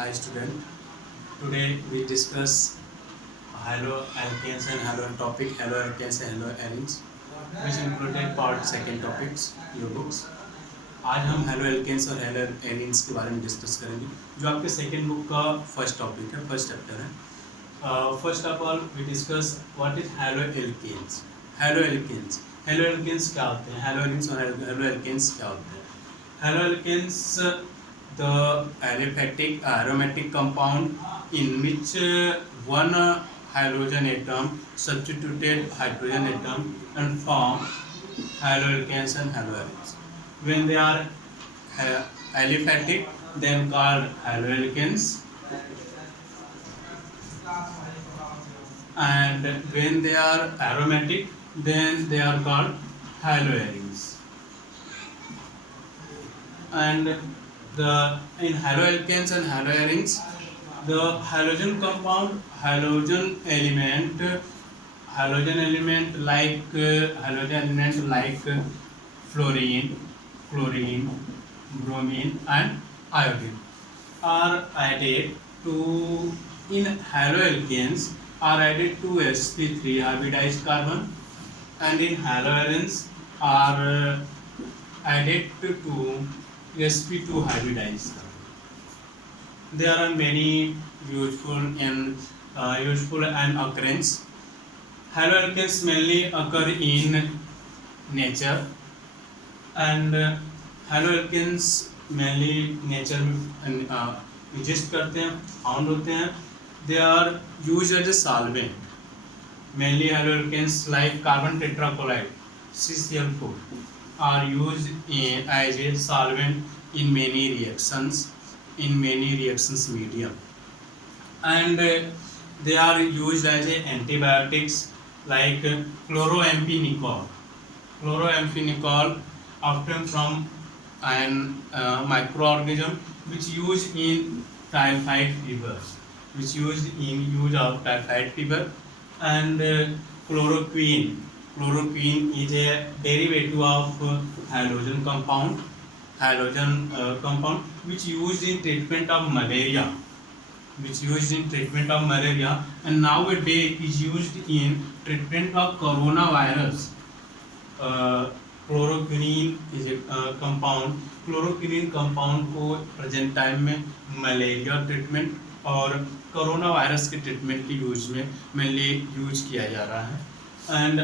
Hi student. Today we discuss haloalkanes and haloalkanes and haloarenes, which included part second topics your books. आज हम haloalkanes और haloarenes के बारे में discuss करेंगे जो आपके सेकेंड बुक का फर्स्ट टॉपिक है, फर्स्ट चैप्टर है. First of all we discuss what is haloalkanes. Haloalkanes क्या होते हैं? Haloarenes और haloalkanes क्या होते हैं? Haloalkanes the aliphatic aromatic compound in which one halogen atom substituted hydrogen atom and form haloalkanes and haloarenes. When they are aliphatic, then called haloalkanes, and when they are aromatic, then they are called haloarenes. And in haloalkanes and haloarenes, the halogen compound, halogen element like fluorine, bromine and iodine are added to, in haloalkanes are added to sp3 hybridized carbon, and in haloarenes are added to sp2 hybridized carbon. There are many useful and occurrence. Haloalkanes mainly occur in nature, and haloalkanes mainly nature में exist करते हैं, found होते हैं. They are used as a solvent. Mainly haloalkanes like carbon tetrachloride (CCl4) are used as a solvent in many reactions medium, and they are used as a antibiotics like chloramphenicol obtained from an microorganism which used in typhoid fever, and chloroquine is a derivative of halogen compound which used in treatment of malaria, and nowadays is used in treatment of coronavirus. Chloroquinine is chloroquinine compound को present time में malaria treatment और corona virus के treatment की use में mainly use किया जा रहा है. And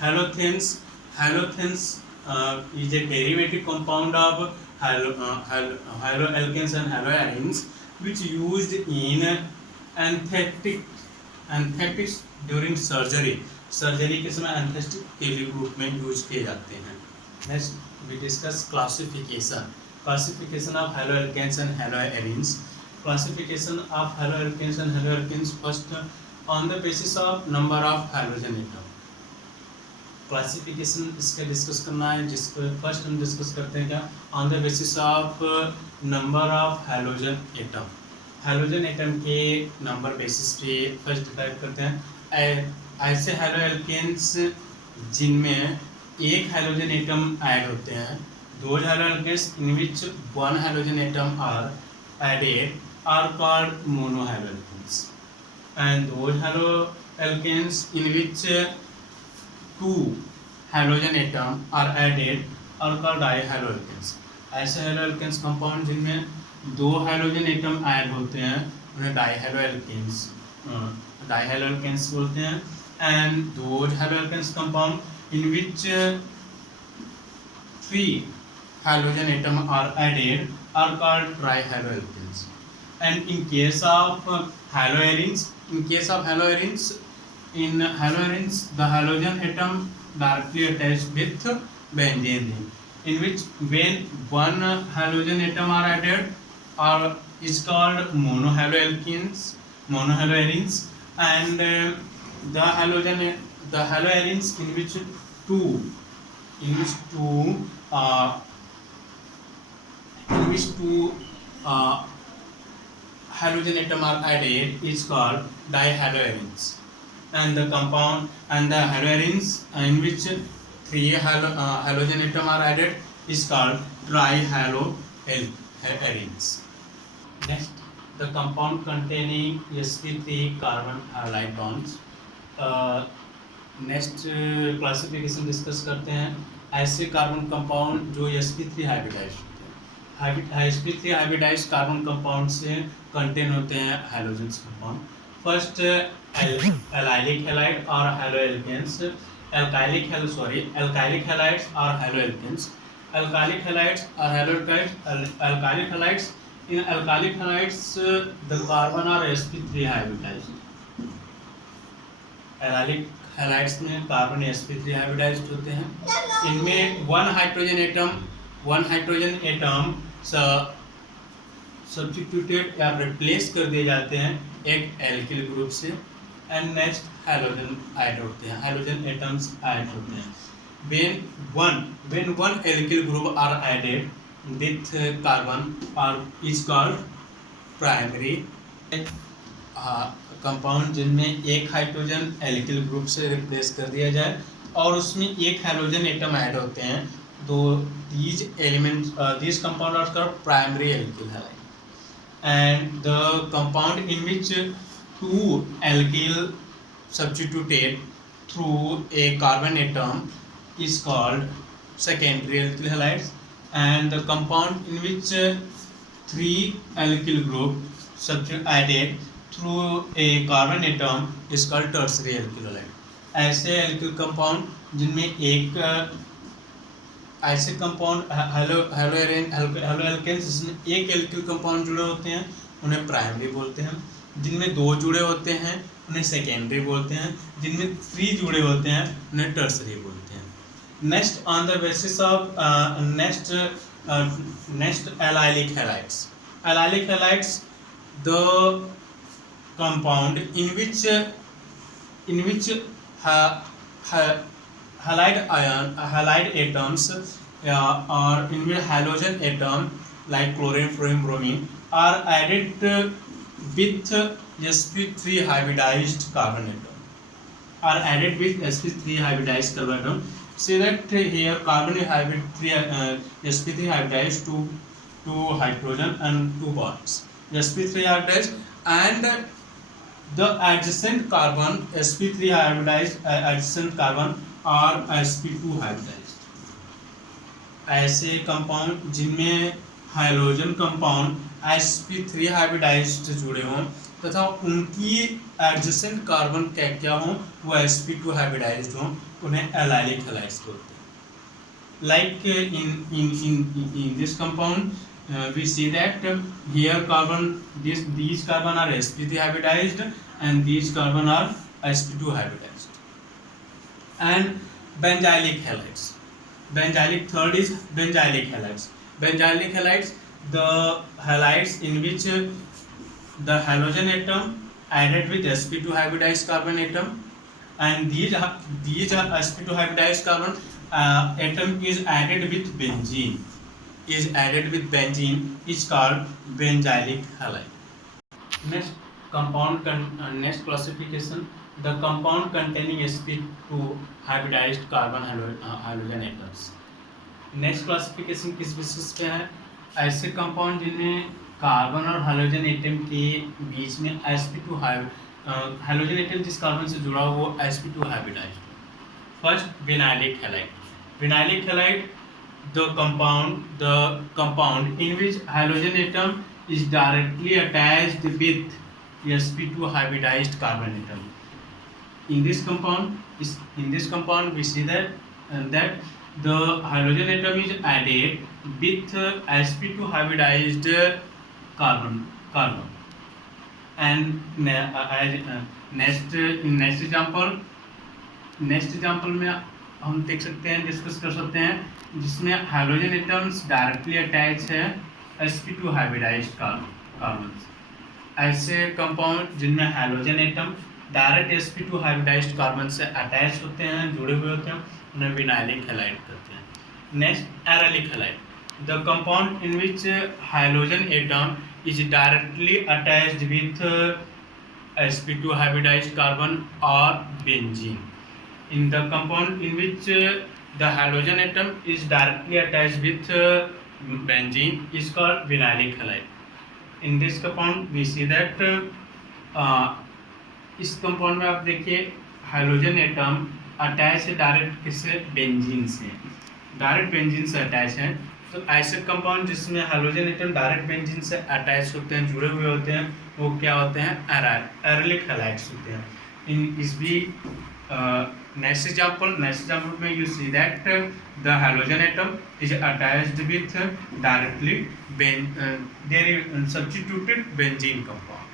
halothens is a derivative compound of haloalkanes and haloarenes which used in anesthetics during surgery के समय एनेस्थेटिक के रूप में यूज किए जाते हैं. Next we discuss classification of haloalkanes and haloarenes. Classification of haloalkanes and haloarenes first on the basis of number of halogen atom. Classification इसका discuss करना है, जिसको फर्स्ट हम डिस्कस करते हैं क्या, on the basis of number of halogen atom. Halogen atom के number basis पे फर्स्ट डिफाइन करते हैं ऐसे haloalkanes जिनमें एक हैलोजन एटम ऐड होते हैं. those haloalkanes in which one halogen atom are added are called monohaloalkanes, and those haloalkanes in which two halogen atom are added are called dihaloalkanes. ऐसे haloalkanes compound जिनमें दो halogen atom add होते हैं उन्हें dihaloalkanes बोलते हैं. And those haloalkanes compound in which three halogen atom are added are called trihaloalkanes. And in case of haloarenes, the halogen atom directly attached with benzene ring, in which when one halogen atom are added is called monohaloarenes, and the haloarenes in which two halogen atom are added is called dihaloarenes, and the haloarenes in which three halogen atom are added is called trihaloarenes. Next, the compound containing sp3 carbon halide bonds. Next classification discuss करते हैं ऐसे carbon compound जो sp3 hybridised होते हैं। sp3 hybridised carbon compound से contain होते हैं halogens compound. First allylic halide और हैलोएल्केन्स। एल्काइलिक हैलाइड्स और हैलोएल्केन्स। Alkylic halides or haloalkydes. Alkylic halides. In alkylic halides, the carbon are sp3 hybridized. Alkylic halides में carbon sp3 hybridized होते हैं। इनमें one hydrogen atom substituted या replace कर दिए जाते हैं एक alkyl group से, and next halogen add होते हैं, halogen atoms add होते हैं। When one alkyl group are added with carbon or is called primary compound, जिनमें एक हाइड्रोजन एल्किल ग्रुप से रिप्लेस कर दिया जाए और उसमें एक हाइड्रोजन एटम ऐड होते हैं। these compound are called primary alkyl halide, and the compound in which two alkyl substituted through a carbon atom is called secondary alkyl halides, and the compound in which three alkyl group added through a carbon atom is called tertiary alkyl halide. ऐसे alkyl compound जिनमें एक ऐसे compound हैलोएल्केन्स जिसमें एक alkyl compound जुड़े होते हैं उन्हें प्राइमरी बोलते हैं। जिनमें दो जुड़े होते हैं उन्हें सेकेंडरी बोलते हैं। जिनमें 3 जुड़े होते हैं उन्हें टर्सरी बोलते हैं। Next on the basis of next allylic halides. Allylic halides the compound in which halide atoms or in which halogen atom like chlorine, fluorine, bromine are added with sp3 hybridized carbon atom. See that here carbon is sp3 hybridized to hydrogen and 2 bonds, sp3 hybridized, and the adjacent carbon sp3 hybridized adjacent carbon or sp2 hybridized. ऐसे compound जिनमें hydrogen compound sp3 hybridised जुड़े हों तथा उनकी adjacent carbon क्या हों वो sp2 hybridised हों, उन्हें एलाइलिक हैलाइड्स बोलते हैं। Like in this compound we see that here these carbon are sp3 hybridized and these carbon are sp2 hybridized. And benzylic halides. Third is benzylic halides. Benzylic halides, the halides in which the halogen atom added with sp2 hybridized carbon atom, and these are sp2 hybridized carbon atom is added with benzene. Is called benzylic halide. Next classification, the compound containing sp2 hybridized carbon halogen atoms. Next classification किस basis पे है? ऐसे compound जिनमें carbon और hydrogen atom के बीच में sp2 hydrogen atom जिस carbon से जुड़ा हो वो sp2 hybridised. First vinylic halide, the compound in which halogen atom is directly attached with sp2 hybridized carbon atom. In this compound we see that the halogen atom is added with sp2 hybridized carbon. And next example में हम देख सकते हैं, discuss कर सकते हैं, जिसमें hydrogen atoms directly attach है sp2 हाइब्रिडाइज्ड कार्बन। ऐसे कंपाउंड जिनमें hydrogen atom direct sp2 hybridised carbon से अटैच होते हैं, जुड़े हुए होते हैं, उन्हें विनाइलिक हैलाइड कहते हैं। Next arylic halide, the compound in which hydrogen atom is directly attached with sp2 hybridized carbon or benzene. In the compound in which the halogen atom is directly attached with benzene is called vinylic halide. In this compound we see that इस compound में आप देखिए hydrogen atom attach है direct किससे, benzene से, direct benzene से attach है। तो ऐसे कंपाउंड जिसमें हाइड्रोजन एटम डायरेक्ट बेंजीन से अटैच होते हैं, जुड़े हुए होते हैं, वो क्या होते हैं, एराइलिक हैलाइड्स होते हैं। इन इस भी next example में you see that the halogen atom is attached with directly substituted benzene compound.